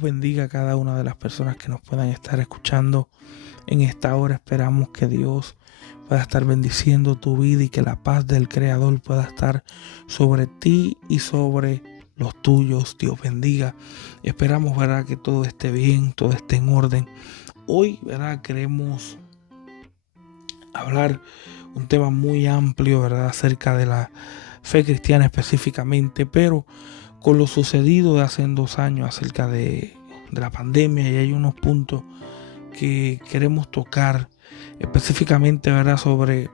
Dios bendiga a cada una de las personas que nos puedan estar escuchando en esta hora. Esperamos que Dios pueda estar bendiciendo tu vida y que la paz del Creador pueda estar sobre ti y sobre los tuyos. Dios bendiga. Esperamos, ¿verdad?, que todo esté bien, todo esté en orden. Hoy, ¿verdad?, queremos hablar un tema muy amplio, ¿verdad?, acerca de la fe cristiana específicamente, pero con lo sucedido de hace 2 años acerca de la pandemia, y hay unos puntos que queremos tocar específicamente, ¿verdad?, sobre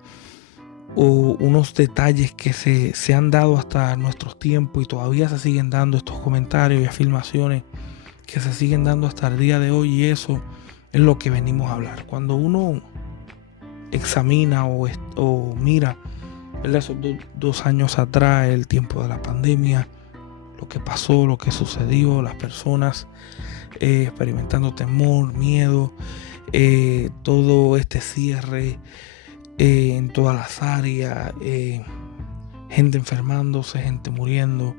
unos detalles que se han dado hasta nuestros tiempos y todavía se siguen dando, estos comentarios y afirmaciones que se siguen dando hasta el día de hoy, y eso es lo que venimos a hablar. Cuando uno examina o mira, ¿verdad?, esos 2 años atrás, el tiempo de la pandemia, lo que pasó, lo que sucedió, las personas experimentando temor, miedo, todo este cierre en todas las áreas, gente enfermándose, gente muriendo,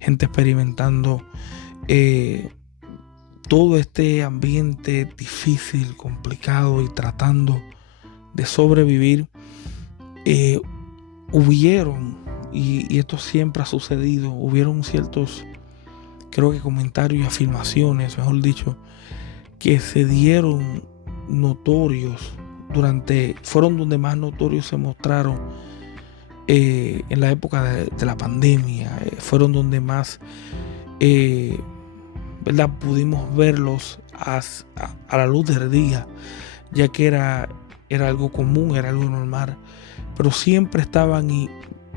gente experimentando todo este ambiente difícil, complicado, y tratando de sobrevivir. Hubieron, y esto siempre ha sucedido, hubieron ciertos, creo que comentarios y afirmaciones, mejor dicho, que se dieron notorios fueron donde más notorios se mostraron en la época de la pandemia. Fueron donde más, ¿verdad?, pudimos verlos a la luz del día, ya que era algo común, era algo normal, pero siempre estaban y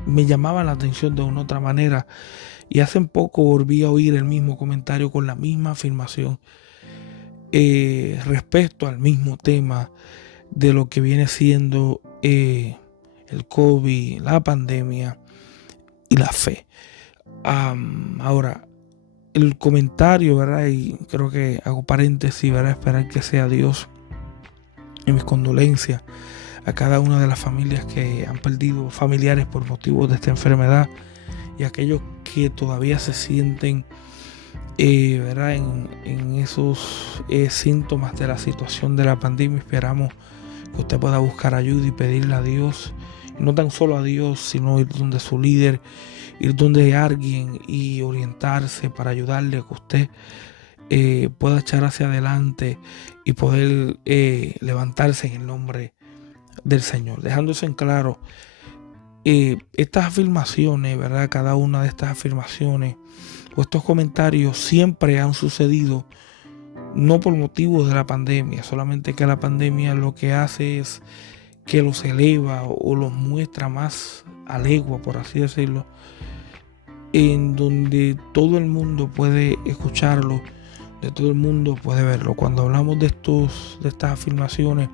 me llamaban la atención de una u otra manera. Y hace poco volví a oír el mismo comentario con la misma afirmación respecto al mismo tema de lo que viene siendo el COVID, la pandemia y la fe. Ahora, el comentario, ¿verdad?, y creo que hago paréntesis, ¿verdad?, esperar que sea Dios, y mis condolencias a cada una de las familias que han perdido familiares por motivos de esta enfermedad, y aquellos que todavía se sienten ¿verdad?, en esos síntomas de la situación de la pandemia. Esperamos que usted pueda buscar ayuda y pedirle a Dios, y no tan solo a Dios, sino ir donde su líder, ir donde alguien y orientarse para ayudarle a que usted pueda echar hacia adelante y poder levantarse en el nombre del Señor, dejándose en claro estas afirmaciones, ¿verdad? Cada una de estas afirmaciones o estos comentarios siempre han sucedido no por motivos de la pandemia, solamente que la pandemia lo que hace es que los eleva o los muestra más a legua, por así decirlo, en donde todo el mundo puede escucharlo, de todo el mundo puede verlo. Cuando hablamos de estas afirmaciones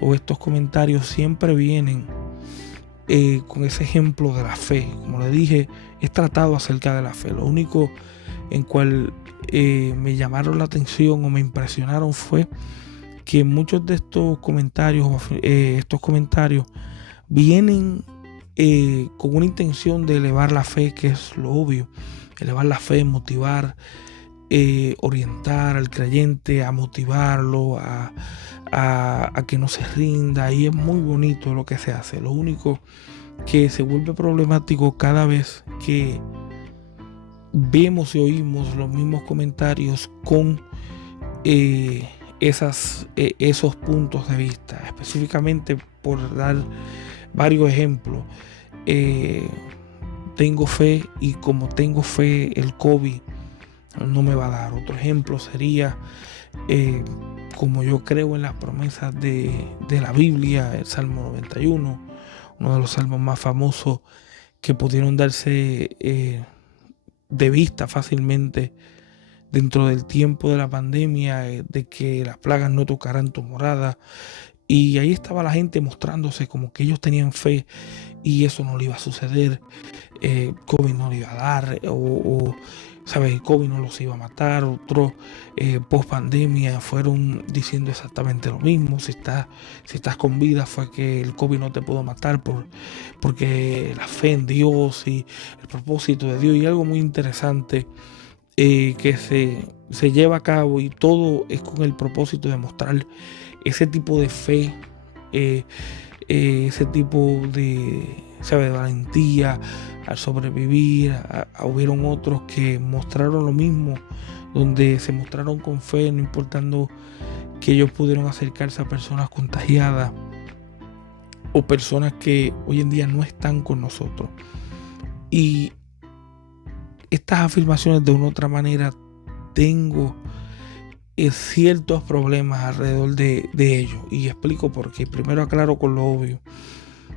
o estos comentarios, siempre vienen con ese ejemplo de la fe. Como le dije, es tratado acerca de la fe. Lo único en cual me llamaron la atención o me impresionaron fue que muchos de estos comentarios vienen con una intención de elevar la fe, que es lo obvio, elevar la fe, motivar, orientar al creyente, a motivarlo, a que no se rinda, y es muy bonito lo que se hace. Lo único que se vuelve problemático cada vez que vemos y oímos los mismos comentarios con esos puntos de vista. Específicamente, por dar varios ejemplos, tengo fe, y como tengo fe, el COVID no me va a dar. Otro ejemplo sería, como yo creo en las promesas de la Biblia, el Salmo 91, uno de los salmos más famosos que pudieron darse de vista fácilmente dentro del tiempo de la pandemia, de que las plagas no tocarán tu morada. Y ahí estaba la gente mostrándose como que ellos tenían fe y eso no le iba a suceder. COVID no le iba a dar, ¿sabes? El COVID no los iba a matar. Otros post pandemia fueron diciendo exactamente lo mismo. Si estás con vida, fue que el COVID no te pudo matar porque la fe en Dios y el propósito de Dios. Y algo muy interesante que se lleva a cabo y todo es con el propósito de mostrar ese tipo de fe, ese tipo de valentía al sobrevivir. Hubieron otros que mostraron lo mismo, donde se mostraron con fe, no importando que ellos pudieron acercarse a personas contagiadas o personas que hoy en día no están con nosotros. Y estas afirmaciones, de una u otra manera, tengo ciertos problemas alrededor de ellos, y explico por qué. Primero aclaro con lo obvio.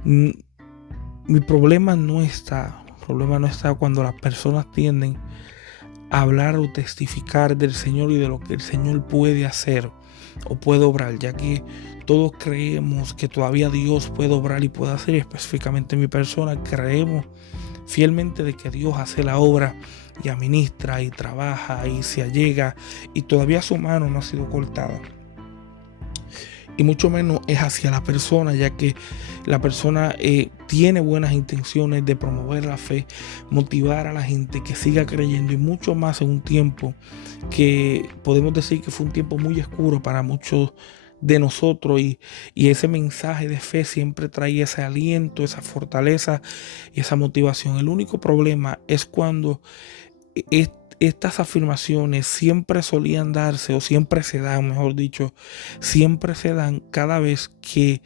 Mi problema no está cuando las personas tienden a hablar o testificar del Señor y de lo que el Señor puede hacer o puede obrar, ya que todos creemos que todavía Dios puede obrar y puede hacer. Específicamente mi persona, creemos fielmente de que Dios hace la obra y administra y trabaja y se allega, y todavía su mano no ha sido cortada, y mucho menos es hacia la persona, ya que la persona tiene buenas intenciones de promover la fe, motivar a la gente que siga creyendo, y mucho más en un tiempo que podemos decir que fue un tiempo muy oscuro para muchos de nosotros, y ese mensaje de fe siempre traía ese aliento, esa fortaleza y esa motivación. El único problema es cuando estas afirmaciones siempre solían darse, o siempre se dan, mejor dicho, siempre se dan cada vez que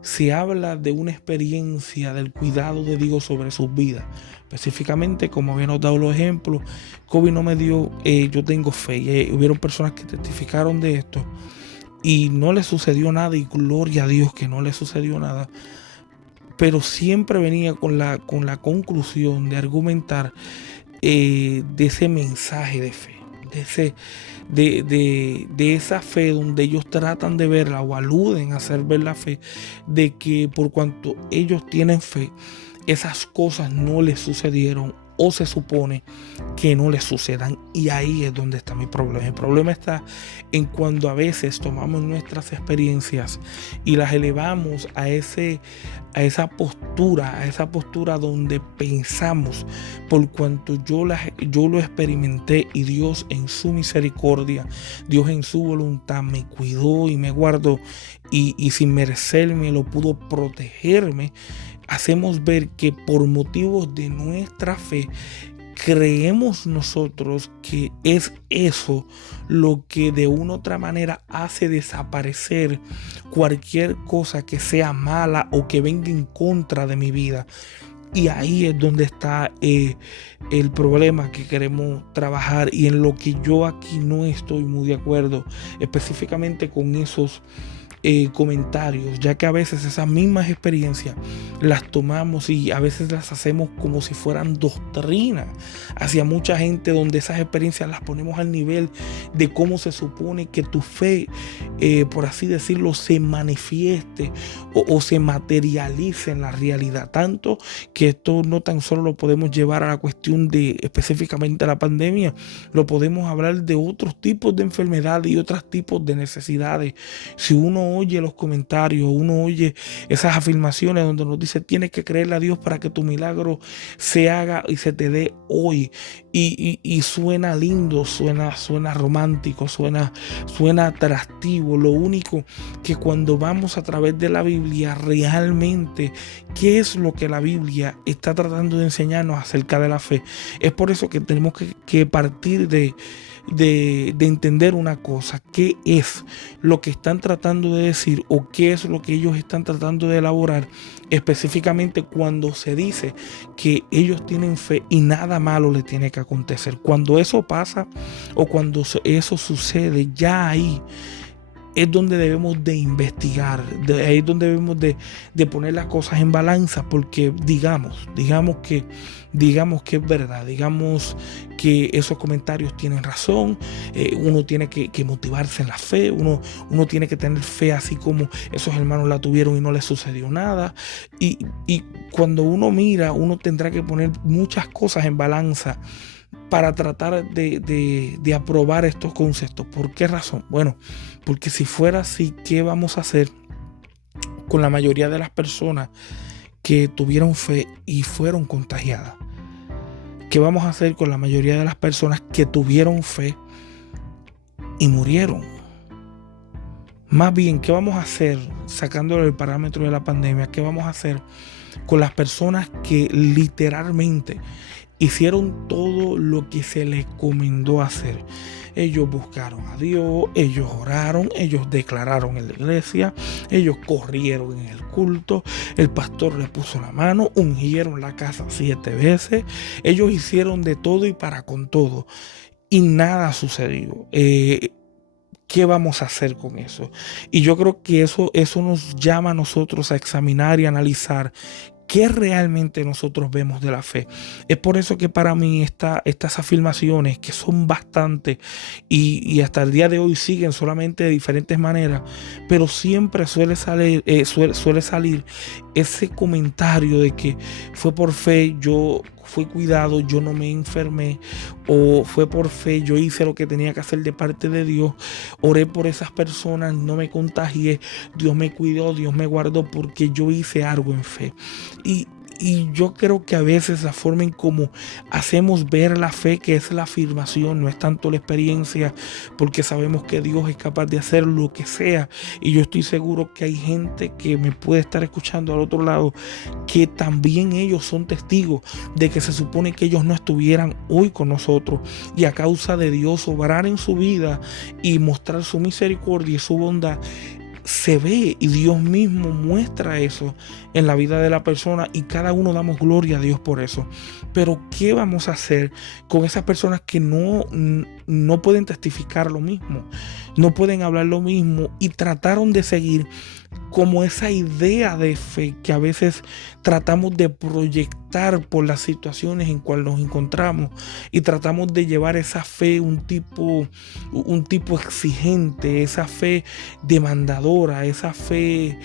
se habla de una experiencia del cuidado de Dios sobre sus vidas. Específicamente, como había notado los ejemplos, COVID no me dio, yo tengo fe, y hubieron personas que testificaron de esto y no les sucedió nada, y gloria a Dios que no les sucedió nada. Pero siempre venía con la conclusión de argumentar de ese mensaje de fe, de esa fe donde ellos tratan de verla o aluden a hacer ver la fe, de que por cuanto ellos tienen fe, esas cosas no les sucedieron o se supone que no les sucedan. Y ahí es donde está mi problema. El problema está en cuando a veces tomamos nuestras experiencias y las elevamos a esa postura donde pensamos, por cuanto yo lo experimenté, y Dios en su misericordia, Dios en su voluntad me cuidó y me guardó, y sin merecerme lo pudo protegerme. Hacemos ver que por motivos de nuestra fe creemos nosotros que es eso lo que de una u otra manera hace desaparecer cualquier cosa que sea mala o que venga en contra de mi vida. Y ahí es donde está el problema que queremos trabajar, y en lo que yo aquí no estoy muy de acuerdo, específicamente con esos comentarios, ya que a veces esas mismas experiencias las tomamos y a veces las hacemos como si fueran doctrina hacia mucha gente, donde esas experiencias las ponemos al nivel de cómo se supone que tu fe, por así decirlo, se manifieste o se materialice en la realidad. Tanto que esto no tan solo lo podemos llevar a la cuestión de específicamente la pandemia, lo podemos hablar de otros tipos de enfermedades y otros tipos de necesidades. Si uno oye los comentarios, uno oye esas afirmaciones donde nos dice tienes que creerle a Dios para que tu milagro se haga y se te dé hoy, y suena lindo, suena romántico, suena atractivo. Lo único que cuando vamos a través de la Biblia, realmente qué es lo que la Biblia está tratando de enseñarnos acerca de la fe. Es por eso que tenemos que partir de entender una cosa: qué es lo que están tratando de decir, o qué es lo que ellos están tratando de elaborar, específicamente cuando se dice que ellos tienen fe y nada malo les tiene que acontecer. Cuando eso pasa o cuando eso sucede, ya ahí es donde debemos de investigar, ahí es donde debemos de poner las cosas en balanza, porque digamos que es verdad, digamos que esos comentarios tienen razón. Uno tiene que motivarse en la fe, uno tiene que tener fe, así como esos hermanos la tuvieron y no les sucedió nada, y cuando uno mira, uno tendrá que poner muchas cosas en balanza para tratar de aprobar estos conceptos. ¿Por qué razón? Bueno, porque si fuera así, ¿qué vamos a hacer con la mayoría de las personas que tuvieron fe y fueron contagiadas? ¿Qué vamos a hacer con la mayoría de las personas que tuvieron fe y murieron. Más bien, ¿qué vamos a hacer, sacándole el parámetro de la pandemia? ¿Qué vamos a hacer con las personas que literalmente hicieron todo lo que se les encomendó hacer? Ellos buscaron a Dios, ellos oraron, ellos declararon en la iglesia, ellos corrieron en el culto, el pastor le puso la mano, ungieron la casa 7 veces, ellos hicieron de todo y para con todo, y nada sucedió. ¿Qué vamos a hacer con eso? Y yo creo que eso nos llama a nosotros a examinar y analizar qué realmente nosotros vemos de la fe. Es por eso que para mí estas afirmaciones, que son bastantes y hasta el día de hoy siguen solamente de diferentes maneras, pero siempre suele salir ese comentario de que fue por fe, yo fui cuidado, yo no me enfermé, o fue por fe, yo hice lo que tenía que hacer de parte de Dios, oré por esas personas, no me contagié, Dios me cuidó, Dios me guardó porque yo hice algo en fe. Y, y yo creo que a veces la forma en cómo hacemos ver la fe, que es la afirmación, no es tanto la experiencia, porque sabemos que Dios es capaz de hacer lo que sea. Y yo estoy seguro que hay gente que me puede estar escuchando al otro lado, que también ellos son testigos de que se supone que ellos no estuvieran hoy con nosotros. Y a causa de Dios obrar en su vida y mostrar su misericordia y su bondad, se ve y Dios mismo muestra eso en la vida de la persona y cada uno damos gloria a Dios por eso. Pero ¿qué vamos a hacer con esas personas que no pueden testificar lo mismo, no pueden hablar lo mismo y trataron de seguir como esa idea de fe que a veces tratamos de proyectar por las situaciones en cuales nos encontramos y tratamos de llevar esa fe un tipo exigente, esa fe demandadora, esa fe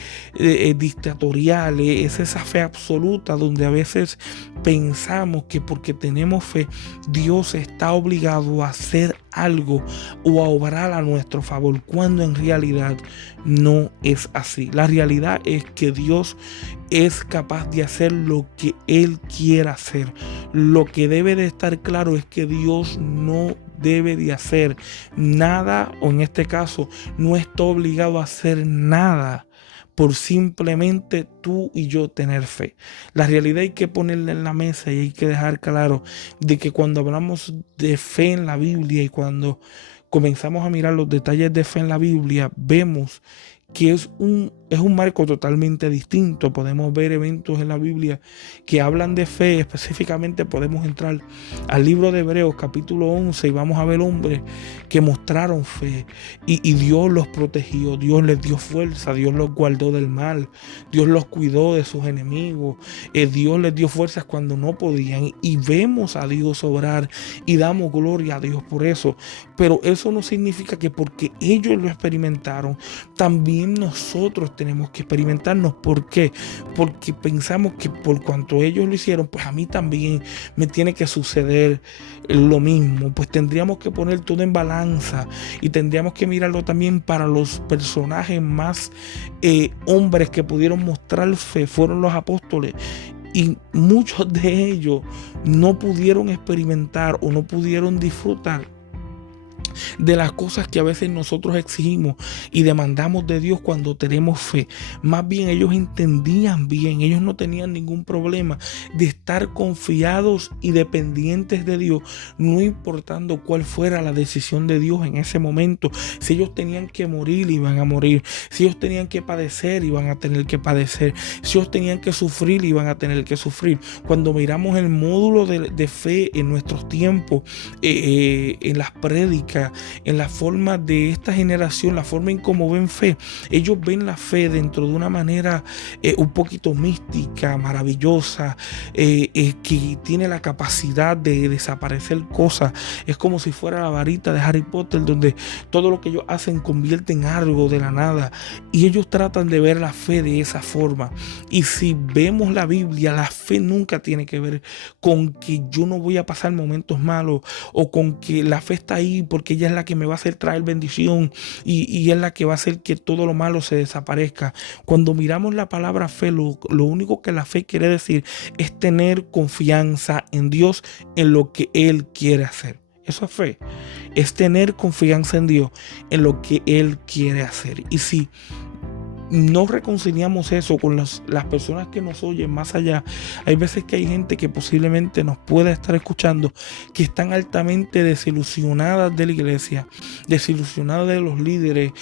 dictatorial, es esa fe absoluta donde a veces pensamos que porque tenemos fe Dios está obligado a hacer algo o a obrar a nuestro favor, cuando en realidad no es así. La realidad es que Dios es capaz de hacer lo que Él quiera hacer. Lo que debe de estar claro es que Dios no debe de hacer nada, o en este caso no está obligado a hacer nada por simplemente tú y yo tener fe. La realidad hay que ponerla en la mesa y hay que dejar claro de que cuando hablamos de fe en la Biblia y cuando comenzamos a mirar los detalles de fe en la Biblia, vemos que es un marco totalmente distinto. Podemos ver eventos en la Biblia que hablan de fe. Específicamente podemos entrar al libro de Hebreos capítulo 11 y vamos a ver hombres que mostraron fe y Dios los protegió, Dios les dio fuerza, Dios los guardó del mal, Dios los cuidó de sus enemigos, Dios les dio fuerzas cuando no podían y vemos a Dios obrar y damos gloria a Dios por eso. Pero eso no significa que porque ellos lo experimentaron, también nosotros tenemos que experimentarnos. ¿Por qué? Porque pensamos que por cuanto ellos lo hicieron, pues a mí también me tiene que suceder lo mismo. Pues tendríamos que poner todo en balanza y tendríamos que mirarlo también para los personajes más hombres que pudieron mostrar fe, fueron los apóstoles. Y muchos de ellos no pudieron experimentar o no pudieron disfrutar de las cosas que a veces nosotros exigimos y demandamos de Dios cuando tenemos fe. Más bien ellos entendían bien, ellos no tenían ningún problema de estar confiados y dependientes de Dios, no importando cuál fuera la decisión de Dios en ese momento. Si ellos tenían que morir, iban a morir. Si ellos tenían que padecer, iban a tener que padecer. Si ellos tenían que sufrir, iban a tener que sufrir. Cuando miramos el módulo de fe en nuestros tiempos, en las prédicas, en la forma de esta generación, la forma en cómo ven fe, ellos ven la fe dentro de una manera un poquito mística, maravillosa, que tiene la capacidad de desaparecer cosas. Es como si fuera la varita de Harry Potter, donde todo lo que ellos hacen convierte en algo de la nada, y ellos tratan de ver la fe de esa forma. Y si vemos la Biblia, la fe nunca tiene que ver con que yo no voy a pasar momentos malos, o con que la fe está ahí porque ella es la que me va a hacer traer bendición y es la que va a hacer que todo lo malo se desaparezca. Cuando miramos la palabra fe, lo único que la fe quiere decir es tener confianza en Dios, en lo que Él quiere hacer. Eso es fe. Es tener confianza en Dios, en lo que Él quiere hacer. Y si no reconciliamos eso con las personas que nos oyen más allá, hay veces que hay gente que posiblemente nos pueda estar escuchando, que están altamente desilusionadas de la iglesia, desilusionadas de los líderes,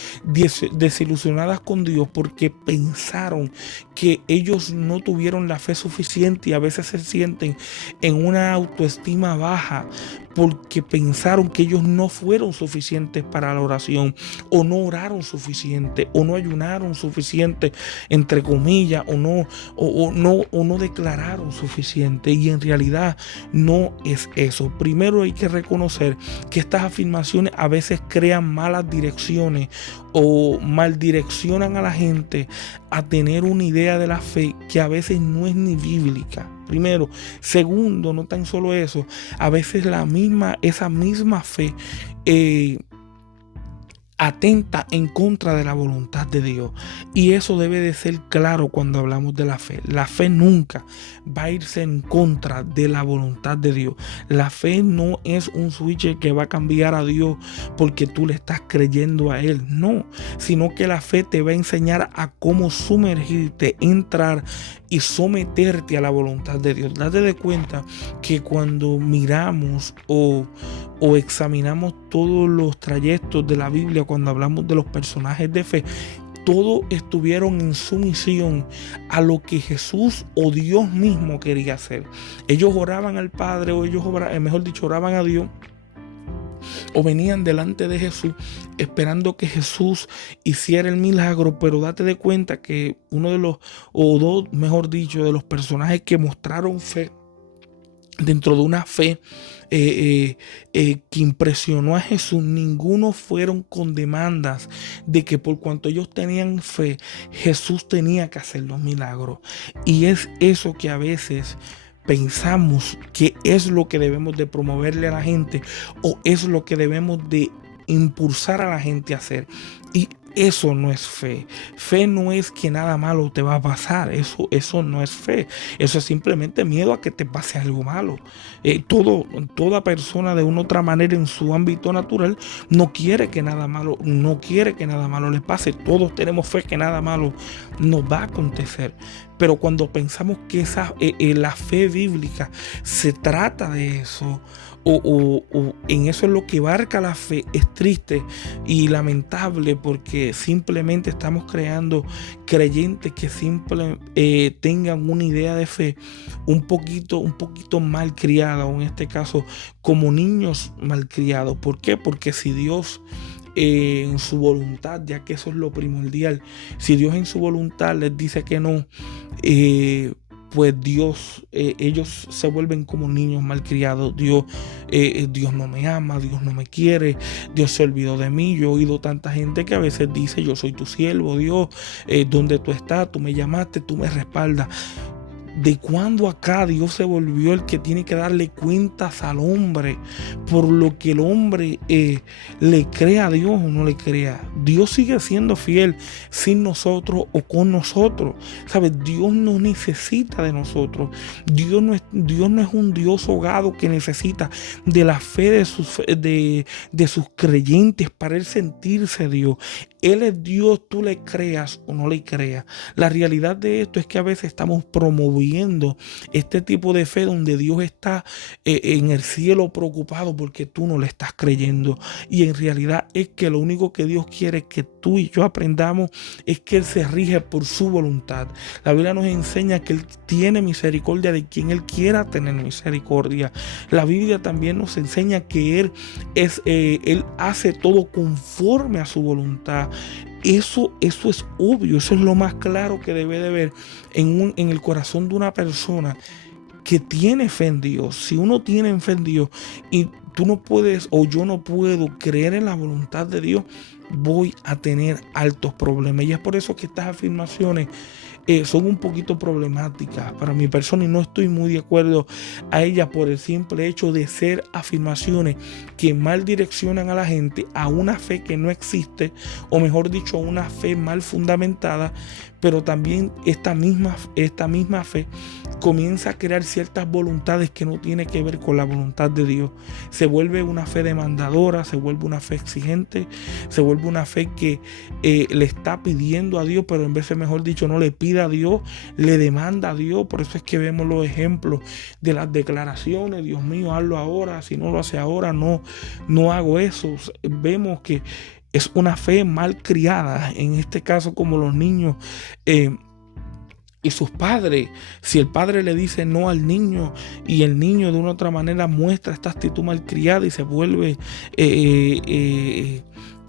desilusionadas con Dios, porque pensaron que ellos no tuvieron la fe suficiente, y a veces se sienten en una autoestima baja porque pensaron que ellos no fueron suficientes para la oración, o no oraron suficiente, o no ayunaron suficiente, entre comillas, o no declararon suficiente. Y en realidad no es eso. Primero hay que reconocer que estas afirmaciones a veces crean malas direcciones o maldireccionan a la gente a tener una idea de la fe que a veces no es ni bíblica. Primero. Segundo, no tan solo eso, a veces esa misma fe atenta en contra de la voluntad de Dios. Y eso debe de ser claro cuando hablamos de la fe. La fe nunca va a irse en contra de la voluntad de Dios. La fe no es un switch que va a cambiar a Dios porque tú le estás creyendo a Él. No, sino que la fe te va a enseñar a cómo sumergirte, entrar y someterte a la voluntad de Dios. Date de cuenta que cuando miramos o examinamos todos los trayectos de la Biblia, cuando hablamos de los personajes de fe, todos estuvieron en sumisión a lo que Jesús o Dios mismo quería hacer. Ellos oraban al Padre, o oraban a Dios, o venían delante de Jesús esperando que Jesús hiciera el milagro. Pero date de cuenta que uno de los, o dos, mejor dicho, de los personajes que mostraron fe dentro de una fe que impresionó a Jesús, ninguno fueron con demandas de que por cuanto ellos tenían fe, Jesús tenía que hacer los milagros. Y es eso que a veces pensamos que es lo que debemos de promoverle a la gente, o es lo que debemos de impulsar a la gente a hacer. Y eso no es fe. Fe no es que nada malo te va a pasar. Eso no es fe. Eso es simplemente miedo a que te pase algo malo. Toda persona de una u otra manera en su ámbito natural no quiere que nada malo le pase. Todos tenemos fe que nada malo nos va a acontecer. Pero cuando pensamos que la fe bíblica se trata de eso, o en eso es lo que abarca la fe, es triste y lamentable, porque simplemente estamos creando creyentes que tengan una idea de fe un poquito mal criada, o en este caso como niños mal criados. ¿Por qué? Porque si Dios en su voluntad, ya que eso es lo primordial, si Dios en su voluntad les dice que no, pues ellos se vuelven como niños malcriados. Dios no me ama, Dios no me quiere, Dios se olvidó de mí. Yo he oído tanta gente que a veces dice: yo soy tu siervo, Dios, ¿dónde tú estás? Tú me llamaste, tú me respaldas. ¿De cuándo acá Dios se volvió el que tiene que darle cuentas al hombre por lo que el hombre le crea a Dios o no le crea? Dios sigue siendo fiel sin nosotros o con nosotros. ¿Sabes? Dios no necesita de nosotros. Dios no es un Dios ahogado que necesita de la fe de sus creyentes para Él sentirse Dios. Él es Dios, tú le creas o no le creas. La realidad de esto es que a veces estamos promoviendo este tipo de fe donde Dios está en el cielo preocupado porque tú no le estás creyendo. Y en realidad es que lo único que Dios quiere que tú y yo aprendamos es que Él se rige por su voluntad. La Biblia nos enseña que Él tiene misericordia de quien Él quiera tener misericordia. La Biblia también nos enseña que Él hace todo conforme a su voluntad. Eso es obvio, eso es lo más claro que debe de ver en el corazón de una persona que tiene fe en Dios. Si uno tiene fe en Dios y tú no puedes, o yo no puedo creer en la voluntad de Dios, voy a tener altos problemas. Y es por eso que estas afirmaciones son un poquito problemáticas para mi persona y no estoy muy de acuerdo a ellas por el simple hecho de ser afirmaciones que mal direccionan a la gente a una fe que no existe, o mejor dicho, a una fe mal fundamentada. Pero también esta misma fe comienza a crear ciertas voluntades que no tienen que ver con la voluntad de Dios. Se vuelve una fe demandadora, se vuelve una fe exigente, se vuelve una fe que le está pidiendo a Dios, pero en vez de, mejor dicho, no le pide a Dios, le demanda a Dios. Por eso es que vemos los ejemplos de las declaraciones: Dios mío, hazlo ahora, si no lo hace ahora, no hago eso. Vemos que es una fe mal criada, en este caso como los niños y sus padres. Si el padre le dice no al niño y el niño de una u otra manera muestra esta actitud mal criada y se vuelve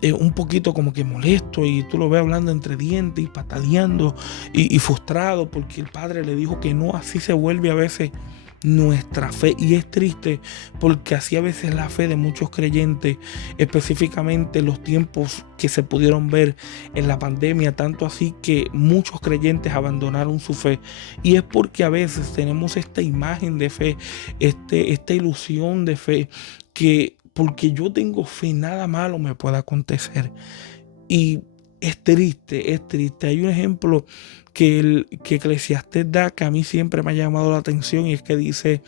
un poquito como que molesto, y tú lo ves hablando entre dientes y pataleando y frustrado porque el padre le dijo que no, así se vuelve a veces nuestra fe. Y es triste porque así a veces la fe de muchos creyentes, específicamente en los tiempos que se pudieron ver en la pandemia, tanto así que muchos creyentes abandonaron su fe. Y es porque a veces tenemos esta imagen de fe, esta ilusión de fe, que porque yo tengo fe nada malo me puede acontecer. Y es triste, es triste. Hay un ejemplo que Eclesiastés da que a mí siempre me ha llamado la atención, y es que dice,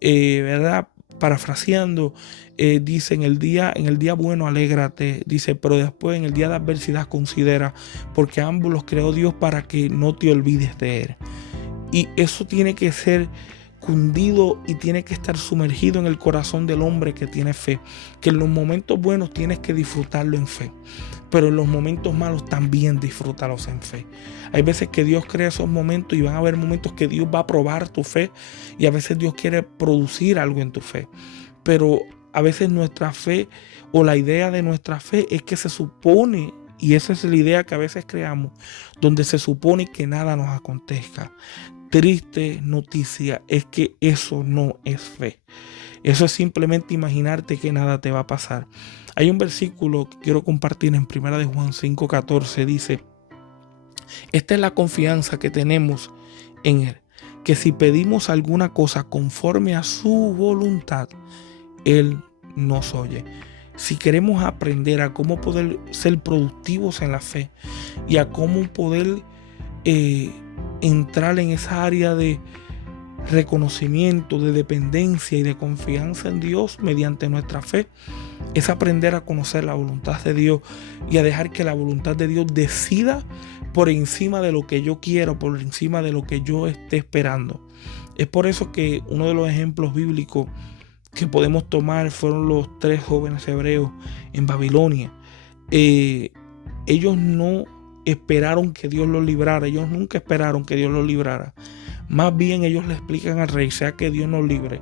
¿verdad? Parafraseando, dice: en el día bueno alégrate, dice, pero después en el día de adversidad considera, porque ambos los creó Dios para que no te olvides de Él. Y eso tiene que ser cundido y tiene que estar sumergido en el corazón del hombre que tiene fe, que en los momentos buenos tienes que disfrutarlo en fe, pero en los momentos malos también disfrútalos en fe. Hay veces que Dios crea esos momentos y van a haber momentos que Dios va a probar tu fe, y a veces Dios quiere producir algo en tu fe, pero a veces nuestra fe, o la idea de nuestra fe, es que se supone, y esa es la idea que a veces creamos, donde se supone que nada nos acontezca. Triste noticia es que eso no es fe. Eso es simplemente imaginarte que nada te va a pasar. Hay un versículo que quiero compartir en 1 de Juan 5:14. Dice: esta es la confianza que tenemos en Él, que si pedimos alguna cosa conforme a su voluntad, Él nos oye. Si queremos aprender a cómo poder ser productivos en la fe y a cómo poder entrar en esa área de reconocimiento, de dependencia y de confianza en Dios mediante nuestra fe, es aprender a conocer la voluntad de Dios y a dejar que la voluntad de Dios decida por encima de lo que yo quiero, por encima de lo que yo esté esperando. Es por eso que uno de los ejemplos bíblicos que podemos tomar fueron los 3 jóvenes hebreos en Babilonia. Ellos no esperaron que Dios los librara, ellos nunca esperaron que Dios los librara. Más bien ellos le explican al rey: sea que Dios nos libre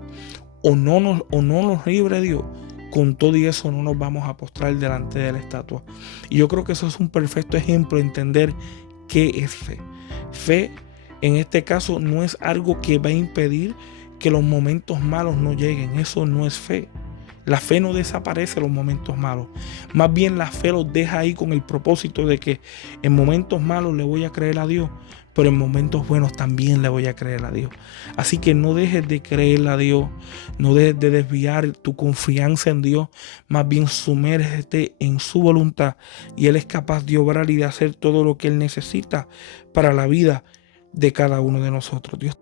o no nos libre Dios, con todo y eso no nos vamos a postrar delante de la estatua. Y yo creo que eso es un perfecto ejemplo de entender qué es fe. Fe, en este caso, no es algo que va a impedir que los momentos malos no lleguen. Eso no es fe. La fe no desaparece en los momentos malos. Más bien la fe los deja ahí con el propósito de que en momentos malos le voy a creer a Dios, pero en momentos buenos también le voy a creer a Dios. Así que no dejes de creerle a Dios, no dejes de desviar tu confianza en Dios, más bien sumérgete en su voluntad, y Él es capaz de obrar y de hacer todo lo que Él necesita para la vida de cada uno de nosotros. Dios